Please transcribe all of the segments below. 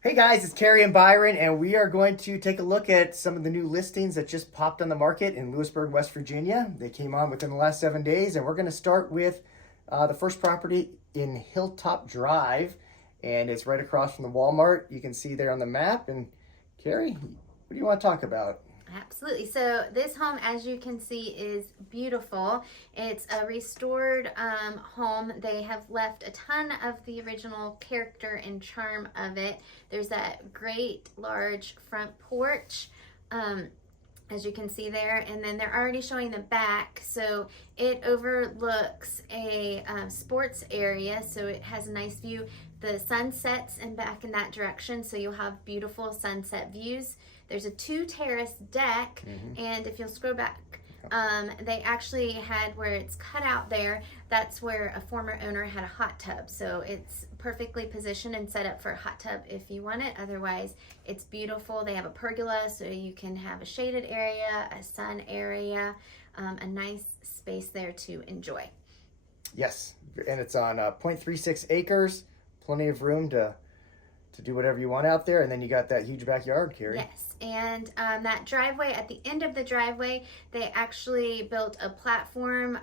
Hey guys, it's Kerry and Byron, and we are going to take a look at some of the new listings that just popped on the market in Lewisburg, West Virginia. They came on within the last 7 days, and we're going to start with the first property in Hilltop Drive, and it's right across from the Walmart. You can see there on the map. And Kerry, what do you want to talk about? Absolutely. So this home, as you can see, is beautiful. It's a restored home. They have left a ton of the original character and charm of it. There's that great large front porch, as you can see there, and then they're already showing the back. So it overlooks a sports area, so it has a nice view. The sun sets and back in that direction, so you'll have beautiful sunset views. There's a 2-terrace deck, and if you'll scroll back, they actually had where it's cut out there, that's where a former owner had a hot tub. So it's perfectly positioned and set up for a hot tub if you want it. Otherwise, it's beautiful. They have a pergola, so you can have a shaded area, a sun area, a nice space there to enjoy. Yes, and it's on 0.36 acres, plenty of room to do whatever you want out there, and then you got that huge backyard, Kerry. Yes, and that driveway, at the end of the driveway, they actually built a platform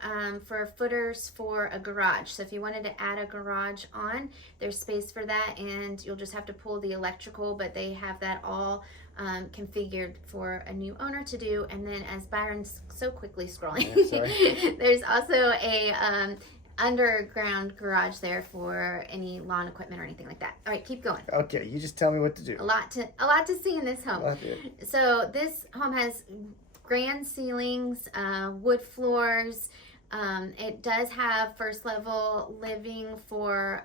for footers for a garage. So if you wanted to add a garage on, there's space for that, and you'll just have to pull the electrical, but they have that all configured for a new owner to do. And then, as Byron's so quickly scrolling, there's also a underground garage there for any lawn equipment or anything like that. All right, keep going. Okay, you just tell me what to do. A lot to see in this home. So this home has grand ceilings, wood floors. It does have first level living for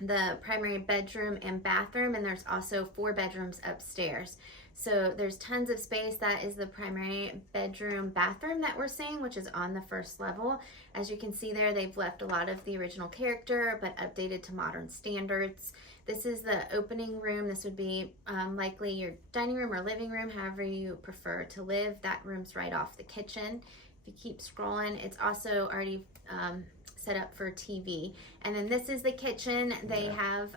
the primary bedroom and bathroom, and there's also 4 bedrooms upstairs. So there's tons of space. That is the primary bedroom bathroom that we're seeing, which is on the first level. As you can see there, they've left a lot of the original character, but updated to modern standards. This is the opening room. This would be likely your dining room or living room, however you prefer to live. That room's right off the kitchen. If you keep scrolling, it's also already set up for TV. And then this is the kitchen. They have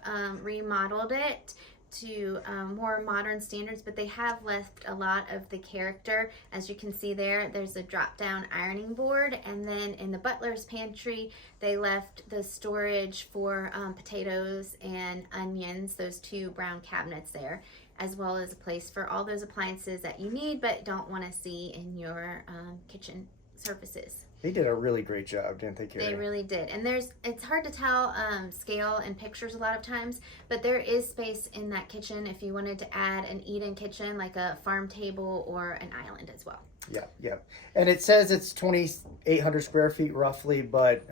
remodeled it to more modern standards, but they have left a lot of the character. As you can see there, there's a drop-down ironing board, and then in the butler's pantry, they left the storage for potatoes and onions, those 2 brown cabinets there, as well as a place for all those appliances that you need but don't want to see in your kitchen surfaces. They did a really great job, didn't they, Kerry? They really did. And it's hard to tell scale and pictures a lot of times, but there is space in that kitchen if you wanted to add an eat-in kitchen, like a farm table or an island as well. Yeah. And it says it's 2,800 square feet roughly, but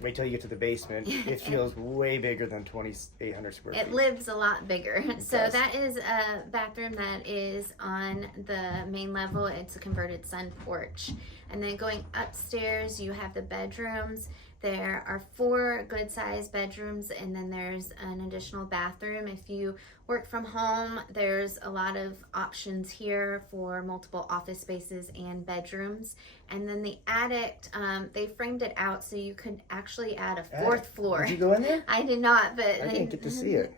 wait till you get to the basement. It feels way bigger than 2,800 square feet. It lives a lot bigger. So that is a bathroom that is on the main level. It's a converted sun porch. And then going upstairs, you have the bedrooms. There are 4 good-sized bedrooms, and then there's an additional bathroom. If you work from home, there's a lot of options here for multiple office spaces and bedrooms. And then the attic, they framed it out so you could actually add a 4th floor. Did you go in there? I did not, but I didn't get to see it.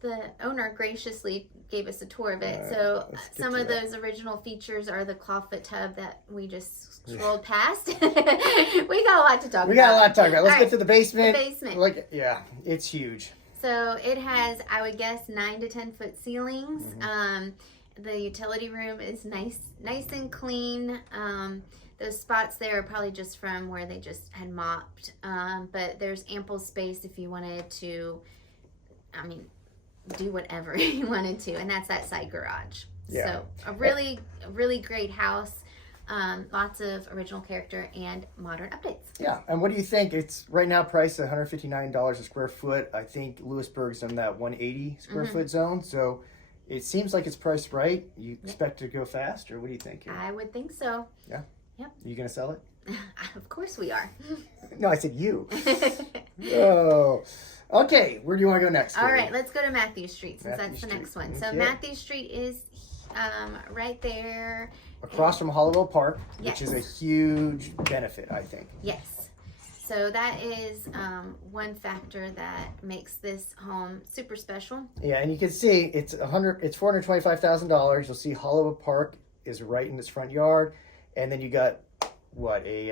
The owner graciously gave us a tour of it. So some of those original features are the clawfoot tub that we just scrolled past. We got a lot to talk about. Let's get to the basement. The basement. Look, yeah, it's huge. So it has, I would guess, 9 to 10 foot ceilings. The utility room is nice and clean. Those spots there are probably just from where they just had mopped. But there's ample space if you wanted to, do whatever you wanted to, and that's that side garage. Yeah. So a really great house. Lots of original character and modern updates. Yeah, and what do you think? It's right now priced at $159 a square foot. I think Lewisburg's in that 180 square foot zone, so it seems like it's priced right. You expect it to go fast, or what do you think? I would think so. Yeah? Yep. Are you going to sell it? Of course we are. No, I said you. Oh. Okay, where do you want to go next? All right, let's go to Matthew Street since Matthew that's Street. the next one. So Matthew Street is right there. Across from Hollowell Park, Yes. which is a huge benefit, I think. Yes. So that is one factor that makes this home super special. Yeah, and you can see it's $425,000. You'll see Hollowwood Park is right in its front yard, and then you got what, a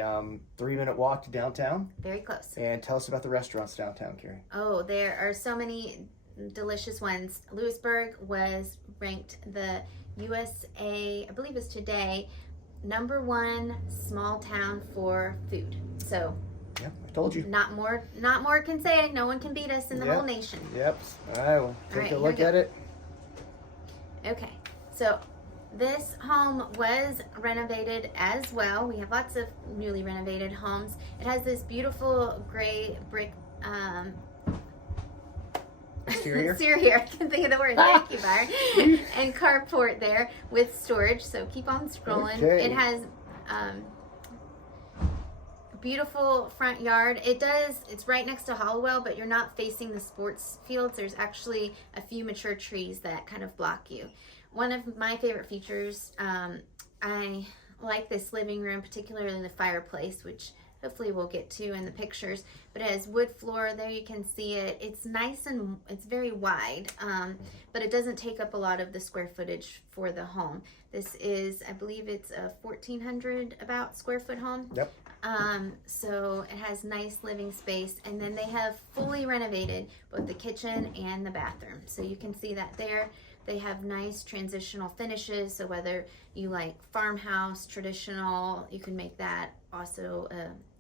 3-minute walk to downtown. Very close. And tell us about the restaurants downtown, Kerry. Oh, there are so many delicious ones. Lewisburg was ranked the USA, I believe it's today, #1 small town for food. So yeah, I told you. Not more can say. No one can beat us in the whole nation. Yep. All right, well, take a look at it. Okay, so this home was renovated as well. We have lots of newly renovated homes. It has this beautiful gray brick exterior. I can think of the word. Thank you, Byron. And carport there with storage. So keep on scrolling. Okay. It has beautiful front yard. It's right next to Hollowell, but you're not facing the sports fields. There's actually a few mature trees that kind of block you. One of my favorite features, I like this living room, particularly the fireplace, which hopefully we'll get to in the pictures, but it has wood floor. There you can see it. It's nice and it's very wide, but it doesn't take up a lot of the square footage for the home. This is, I believe it's a 1,400 about square foot home. Yep. So it has nice living space, and then they have fully renovated both the kitchen and the bathroom. So you can see that there. They have nice transitional finishes, so whether you like farmhouse, traditional, you can make that also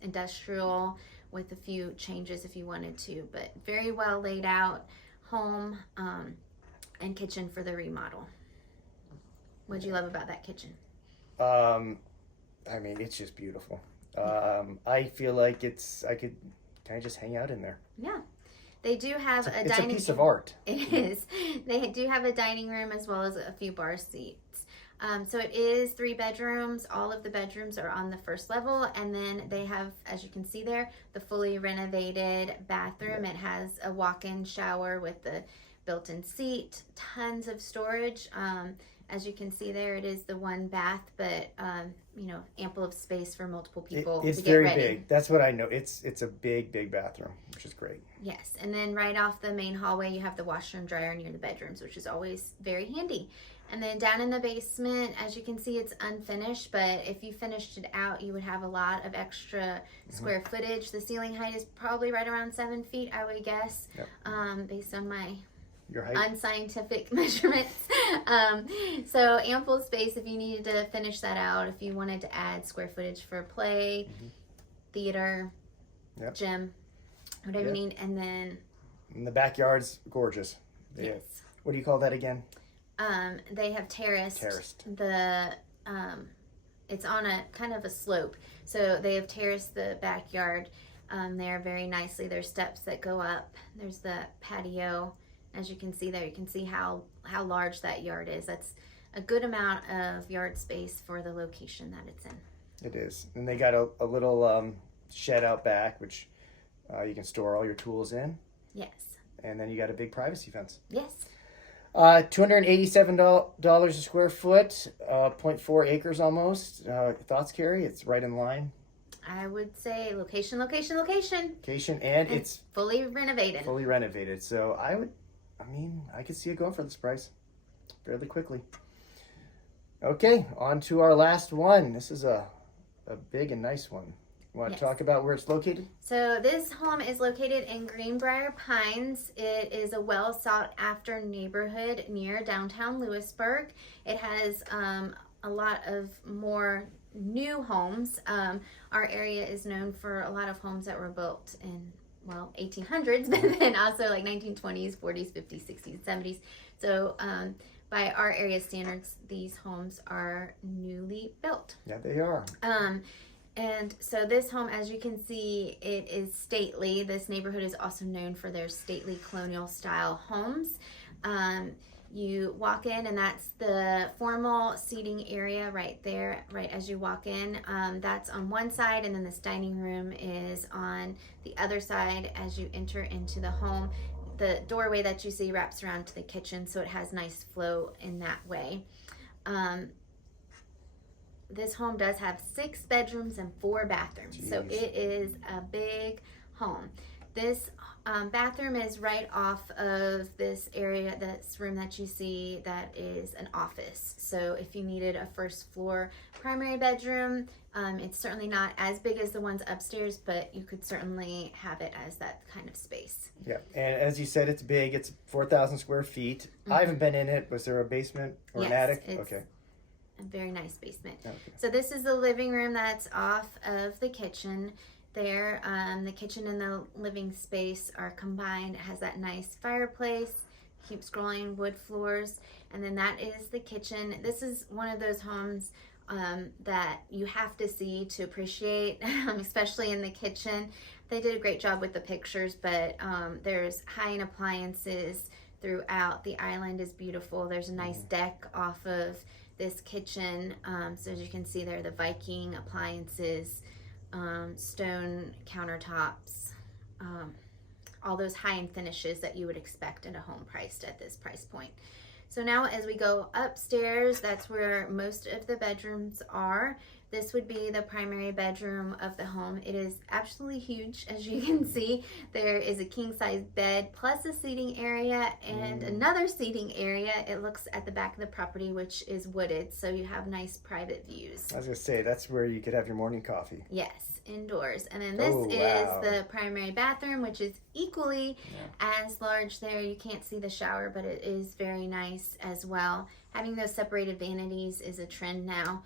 industrial with a few changes if you wanted to, but very well laid out home and kitchen for the remodel. What'd you love about that kitchen? I mean, it's just beautiful. I feel like I could kind of just hang out in there. Yeah. They do have a dining. It's a piece of art. It is. They do have a dining room as well as a few bar seats. So it is 3 bedrooms. All of the bedrooms are on the first level, and then they have, as you can see there, the fully renovated bathroom. It has a walk-in shower with the built-in seat, tons of storage. As you can see there, it is the 1 bath, but ample of space for multiple people it's to get very ready. big. That's what I know. It's a big bathroom, which is great. Yes, and then right off the main hallway, you have the washer and dryer near the bedrooms, which is always very handy. And then down in the basement, as you can see, it's unfinished, but if you finished it out, you would have a lot of extra square footage. The ceiling height is probably right around 7 feet, I would guess, based on my your height? Unscientific measurements. So ample space if you needed to finish that out, if you wanted to add square footage for play, theater, gym, whatever you need. And then the backyard's gorgeous. Yes. What do you call that again? They have terraced the it's on a kind of a slope, so they have terraced the backyard there very nicely. There's steps that go up. There's the patio. As you can see there, you can see how large that yard is. That's a good amount of yard space for the location that it's in. It is. And they got a little shed out back, which you can store all your tools in. Yes. And then you got a big privacy fence. Yes. $287 a square foot, 0.4 acres almost. Thoughts, Kerry? It's right in line. I would say location. And it's fully renovated. So I could see it going for this price fairly quickly. Okay, on to our last one. This is a big and nice one. You want to talk about where it's located? So this home is located in Greenbrier Pines. It is a well sought after neighborhood near downtown Lewisburg. It has a lot of more new homes. Our area is known for a lot of homes that were built in 1800s, but then also like 1920s, 40s, 50s, 60s, 70s. So by our area standards, these homes are newly built. Yeah, they are. And so this home, as you can see, it is stately. This neighborhood is also known for their stately colonial style homes. You walk in, and that's the formal seating area right there, right as you walk in. That's on one side, and then this dining room is on the other side as you enter into the home. The doorway that you see wraps around to the kitchen, so it has nice flow in that way. this home does have 6 bedrooms and 4 bathrooms. Jeez. So it is a big home. This bathroom is right off of this area, this room that you see, that is an office. So if you needed a first floor primary bedroom, it's certainly not as big as the ones upstairs, but you could certainly have it as that kind of space. Yeah, and as you said, it's big. It's 4,000 square feet. I haven't been in it. Was there a basement or an attic? Okay. A very nice basement. Okay. So this is the living room that's off of the kitchen. There, the kitchen and the living space are combined. It has that nice fireplace. Keep scrolling, wood floors, and then that is the kitchen. This is one of those homes that you have to see to appreciate, especially in the kitchen. They did a great job with the pictures, but there's high-end appliances throughout. The island is beautiful. There's a nice deck off of this kitchen. So as you can see there, the Viking appliances, stone countertops, all those high-end finishes that you would expect in a home priced at this price point. So now as we go upstairs, that's where most of the bedrooms are. This would be the primary bedroom of the home. It is absolutely huge, as you can see. There is a king-size bed plus a seating area and another seating area. It looks at the back of the property, which is wooded, so you have nice private views. I was going to say, that's where you could have your morning coffee. Yes, indoors. And then this is the primary bathroom, which is equally as large there. You can't see the shower, but it is very nice as well. Having those separated vanities is a trend now.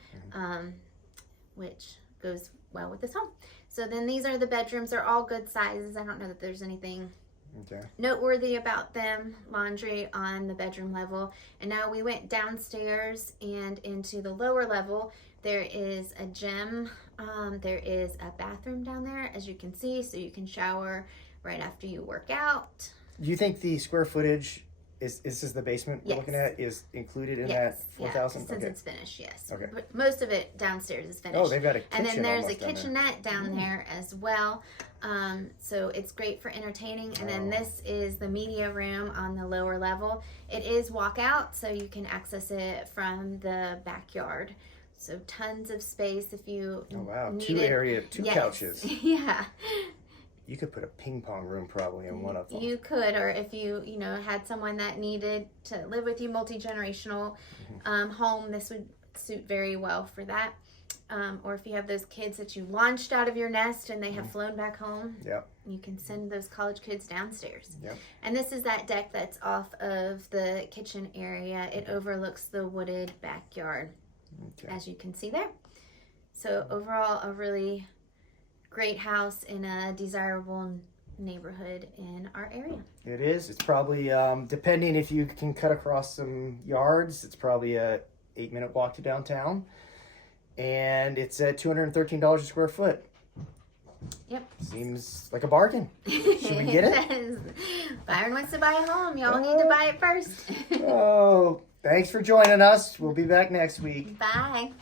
Which goes well with this home. So then these are the bedrooms. They're all good sizes. I don't know that there's anything noteworthy about them. Laundry on the bedroom level. And now we went downstairs and into the lower level. There is a gym. There is a bathroom down there, as you can see, so you can shower right after you work out. Do you think the square footage is this the basement we're looking at is included in that 4,000? Since it's finished, yes. Okay. But most of it downstairs is finished. Oh, they've got a kitchen. And then there's a almost kitchenette down there as well. So it's great for entertaining. And then this is the media room on the lower level. It is walkout, so you can access it from the backyard. So tons of space if you need two couches. Yeah. You could put a ping pong room probably in one of them. You could, or if you had someone that needed to live with you, multi-generational home, this would suit very well for that. Or if you have those kids that you launched out of your nest and they have flown back home, you can send those college kids downstairs. And this is that deck that's off of the kitchen area. It overlooks the wooded backyard, as you can see there. So overall, a really great house in a desirable neighborhood in our area. It is. It's probably, depending if you can cut across some yards, it's probably a 8-minute walk to downtown. And it's at $213 a square foot. Yep. Seems like a bargain. Should we get it? Byron wants to buy a home. Y'all need to buy it first. Thanks for joining us. We'll be back next week. Bye.